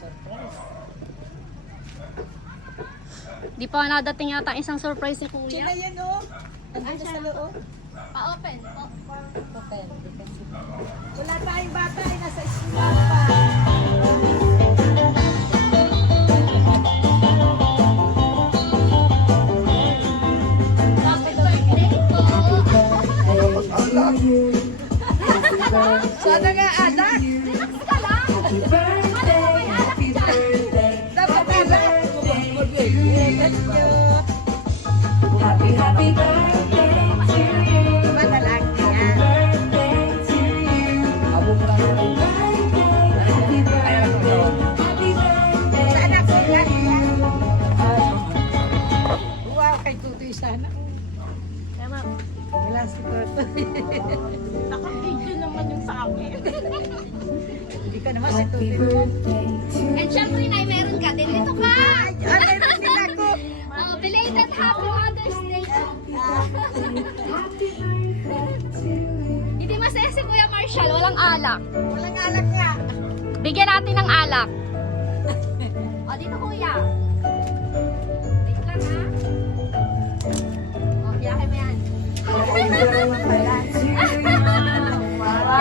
surprise. Di pa nadating yata isang surprise si Diyan Kuya. na yan oh. Andun na sa loob. Pa-open po. Open. Wala tayong bata ay nasa school pa. Happy birthday po. Sana nga anak. Relax ka lang. Dapat anak. Happy birthday to you. Diba na lang yan? Birthday to you. Happy birthday. Happy birthday. Sa anak ko yan. Wow, kay Tutoy sana. Tama. Wala si Tutoy. Naka-video naman yung sa akin. Hindi ka naman si Happy Tutoy. birthday to And syempre, Nay, meron ka din. Dito ka. Ay, meron din ako. Oh, belated Happy Mother's Day. Hindi masaya si Kuya Marshall. Walang alak. Walang alak nga. Bigyan natin ng alak. O, dito Kuya. Wait lang ha. O, biyahe mo yan. Happy birthday to you. Happy birthday to you.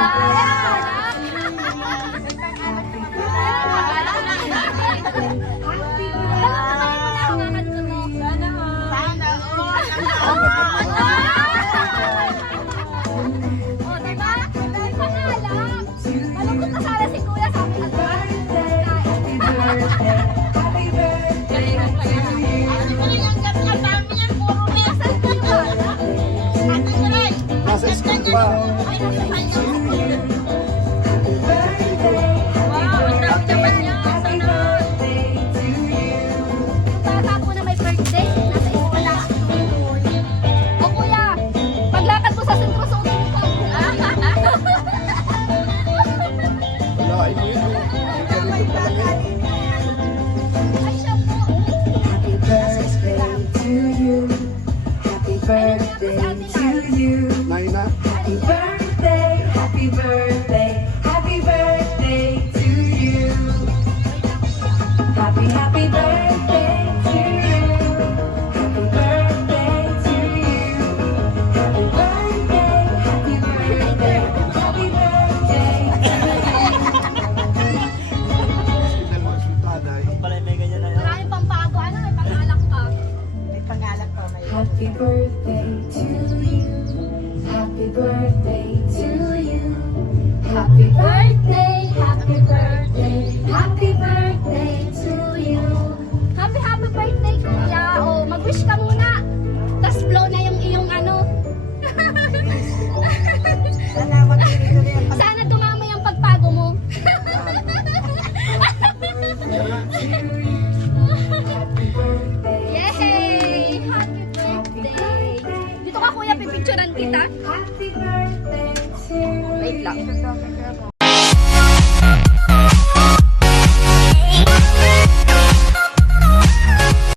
Nasa school pa. Happy birthday to you. Bata po na may birthday, nasa eskwela. O kuya, paglakad mo sa sentro, suotin ko. Wala, ito yun. Ganito pa lang yan. Ay, siya po. Happy birthday to you. Happy birthday to you. Naina. Happy birthday, happy birthday, happy birthday to you. Happy birthday to you. Happy birthday to you. Happy birthday, happy birthday, happy birthday to Tignan mo, sultada eh. Maraming pampago, ano, may pangalak pa. May pangalan pa may. you. Happy birthday to you. Happy birthday to you. Happy birthday, happy birthday, happy birthday to you. Happy birthday, kuya. O, mag-wish ka muna. Tapos blow na yung iyong ano. Sana matirido na yan. Sana tumama yung pagpago mo. Happy birthday. Yay! Happy birthday! Dito ka kuya, pipicturean kita. Happy birthday to you. Wait lang.